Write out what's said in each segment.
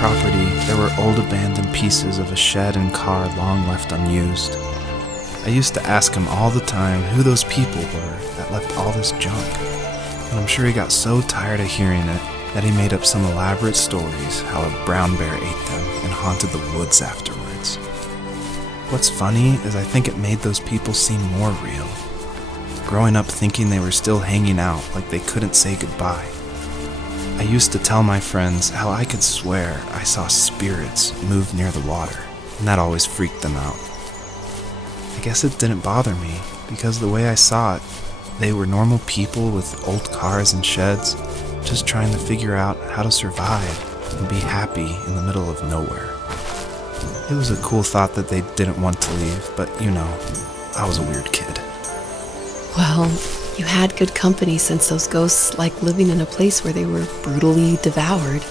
Property, there were old abandoned pieces of a shed and car long left unused. I used to ask him all the time who those people were that left all this junk, and I'm sure he got so tired of hearing it that he made up some elaborate stories how a brown bear ate them and haunted the woods afterwards. What's funny is I think it made those people seem more real. Growing up thinking they were still hanging out like they couldn't say goodbye. I used to tell my friends how I could swear I saw spirits move near the water, and that always freaked them out. I guess it didn't bother me, because the way I saw it, they were normal people with old cars and sheds, just trying to figure out how to survive and be happy in the middle of nowhere. It was a cool thought that they didn't want to leave, but I was a weird kid. Well, you had good company since those ghosts like living in a place where they were brutally devoured.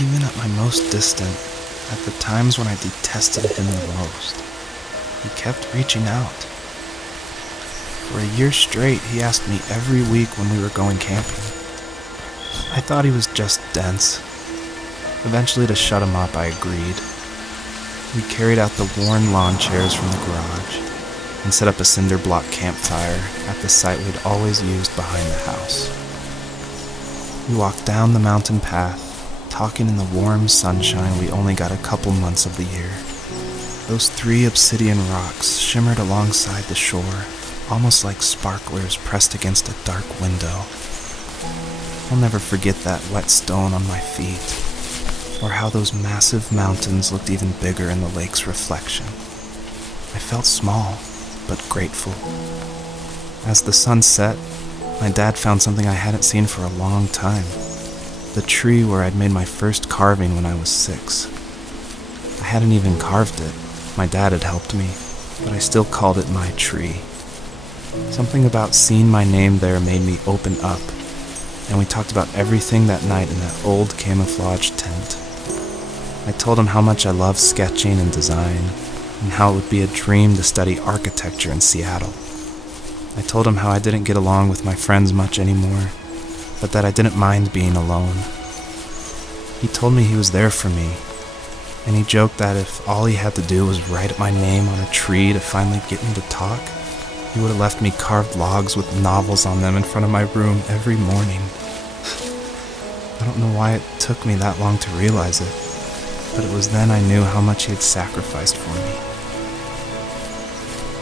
Even at my most distant, at the times when I detested him the most, he kept reaching out. For a year straight, he asked me every week when we were going camping. I thought he was just dense. Eventually, to shut him up, I agreed. We carried out the worn lawn chairs from the garage and set up a cinder block campfire at the site we'd always used behind the house. We walked down the mountain path, talking in the warm sunshine we only got a couple months of the year. Those 3 obsidian rocks shimmered alongside the shore, almost like sparklers pressed against a dark window. I'll never forget that wet stone on my feet, or how those massive mountains looked even bigger in the lake's reflection. I felt small, but grateful. As the sun set, my dad found something I hadn't seen for a long time. The tree where I'd made my first carving when I was 6. I hadn't even carved it. My dad had helped me, but I still called it my tree. Something about seeing my name there made me open up, and we talked about everything that night in that old camouflage tent. I told him how much I loved sketching and design, and how it would be a dream to study architecture in Seattle. I told him how I didn't get along with my friends much anymore, but that I didn't mind being alone. He told me he was there for me, and he joked that if all he had to do was write my name on a tree to finally get me to talk, he would have left me carved logs with novels on them in front of my room every morning. I don't know why it took me that long to realize it, but it was then I knew how much he had sacrificed for me.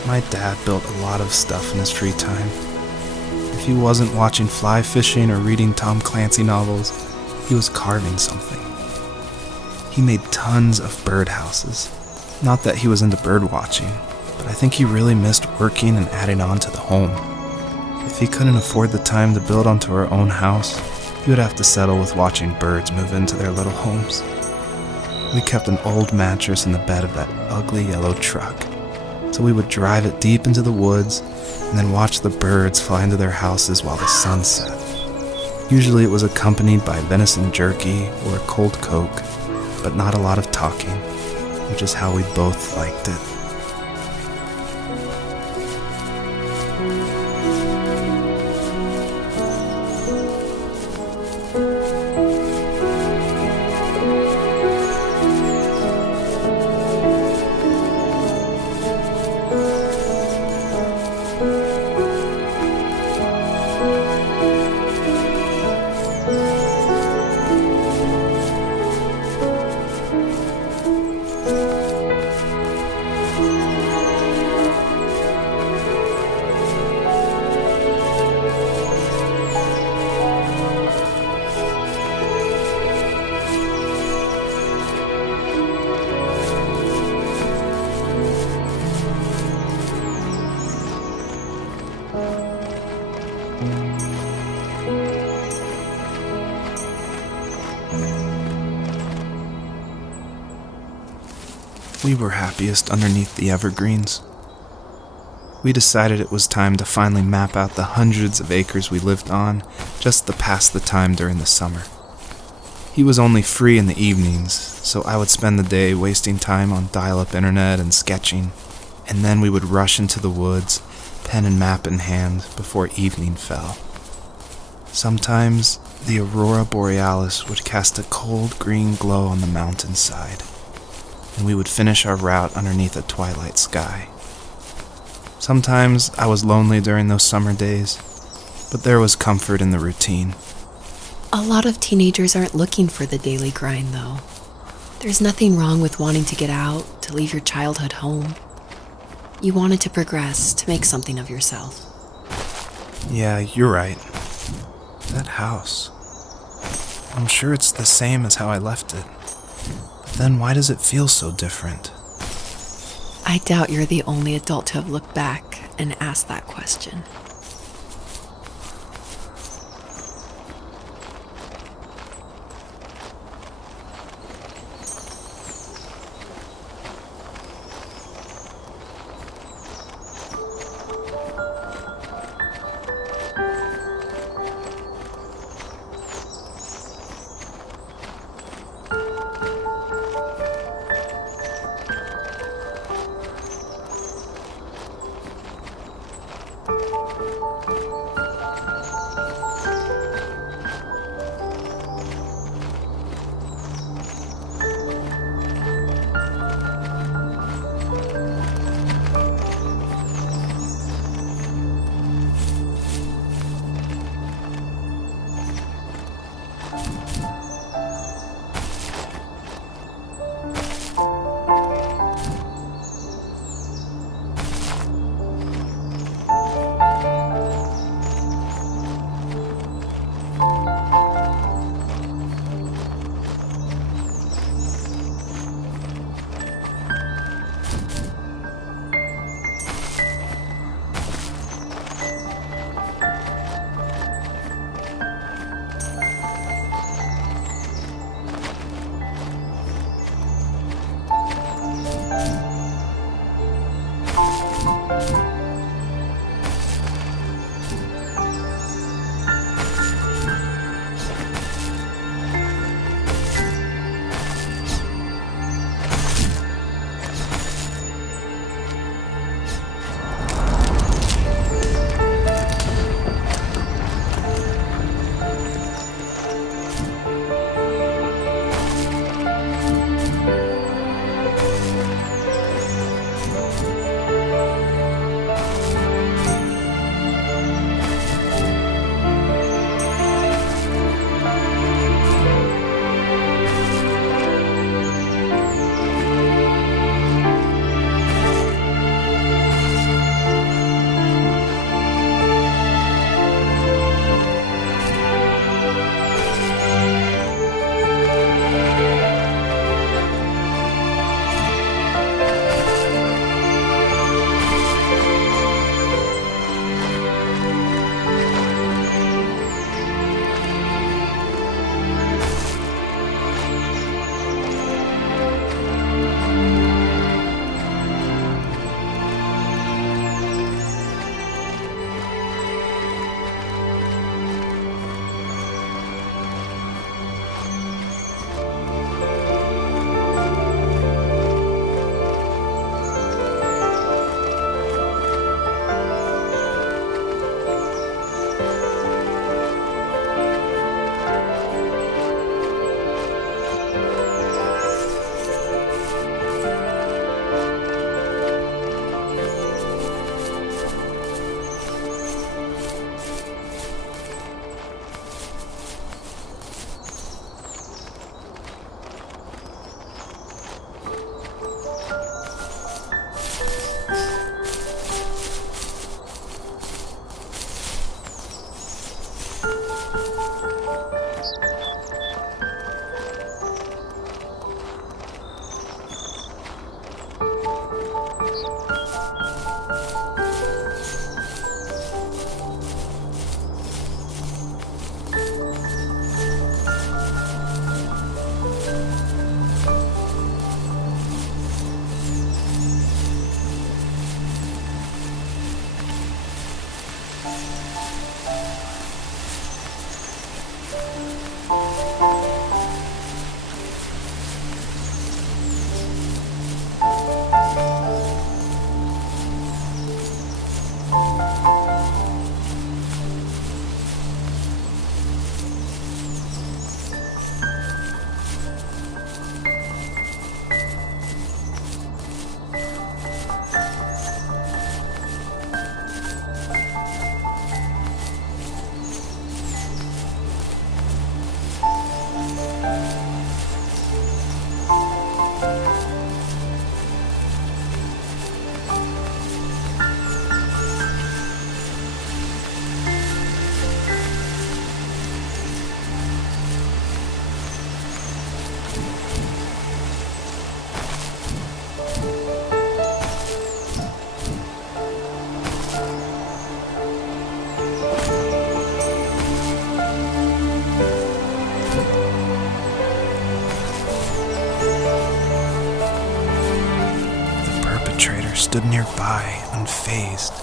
My dad built a lot of stuff in his free time. If he wasn't watching fly fishing or reading Tom Clancy novels, he was carving something. He made tons of birdhouses. Not that he was into bird watching, but I think he really missed working and adding on to the home. If he couldn't afford the time to build onto our own house, he would have to settle with watching birds move into their little homes. We kept an old mattress in the bed of that ugly yellow truck, So we would drive it deep into the woods and then watch the birds fly into their houses while the sun set. Usually it was accompanied by venison jerky or a cold Coke, but not a lot of talking, which is how we both liked it. We were happiest underneath the evergreens. We decided it was time to finally map out the hundreds of acres we lived on just to pass the time during the summer. He was only free in the evenings, so I would spend the day wasting time on dial-up internet and sketching, and then we would rush into the woods, pen and map in hand, before evening fell. Sometimes the aurora borealis would cast a cold green glow on the mountainside, and we would finish our route underneath a twilight sky. Sometimes I was lonely during those summer days, but there was comfort in the routine. A lot of teenagers aren't looking for the daily grind, though. There's nothing wrong with wanting to get out, to leave your childhood home. You wanted to progress, to make something of yourself. Yeah, you're right. That house. I'm sure it's the same as how I left it. But then why does it feel so different? I doubt you're the only adult to have looked back and asked that question. stood nearby, unfazed,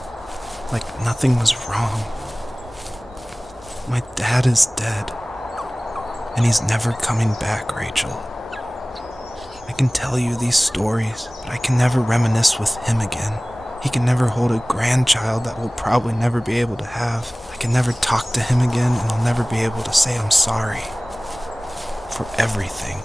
like nothing was wrong. My dad is dead, and he's never coming back, Rachel. I can tell you these stories, but I can never reminisce with him again. He can never hold a grandchild that we'll probably never be able to have. I can never talk to him again, and I'll never be able to say I'm sorry for everything.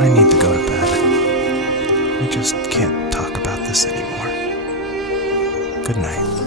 I need to go to bed. I just can't talk about this anymore. Good night.